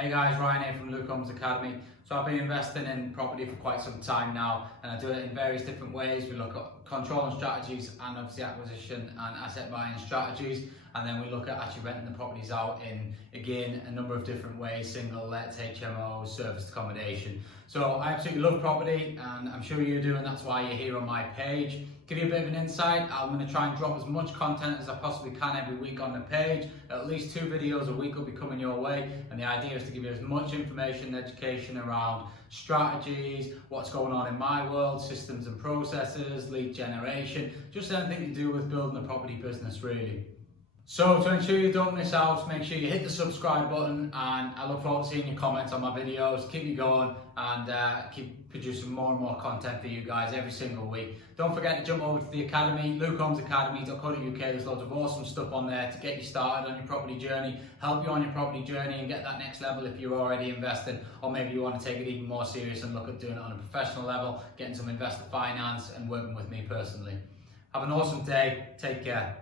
Hey guys, Ryan here from Luke Holmes Academy. So I've been investing in property for quite some time now, and I do it in various different ways. We look at controlling strategies and obviously acquisition and asset buying strategies, and then we look at actually renting the properties out in, again, a number of different ways: single lets, HMOs, serviced accommodation. So I absolutely love property, and I'm sure you do, and that's why you're here on my page. Give you a bit of an insight. I'm going to try and drop as much content as I possibly can every week on the page. At least 2 videos a week will be coming your way, and the idea is to give you as much information and education around strategies, what's going on in my world, systems and processes, lead generation, just anything to do with building a property business really. So to ensure you don't miss out, make sure you hit the subscribe button, and I look forward to seeing your comments on my videos. Keep me going and keep producing more and more content for you guys every single week. Don't forget to jump over to the academy, lukeholmesacademy.co.uk. There's loads of awesome stuff on there to get you started on your property journey, help you on your property journey and get that next level if you're already invested, or maybe you want to take it even more serious and look at doing it on a professional level, getting some investor finance and working with me personally. Have an awesome day. Take care.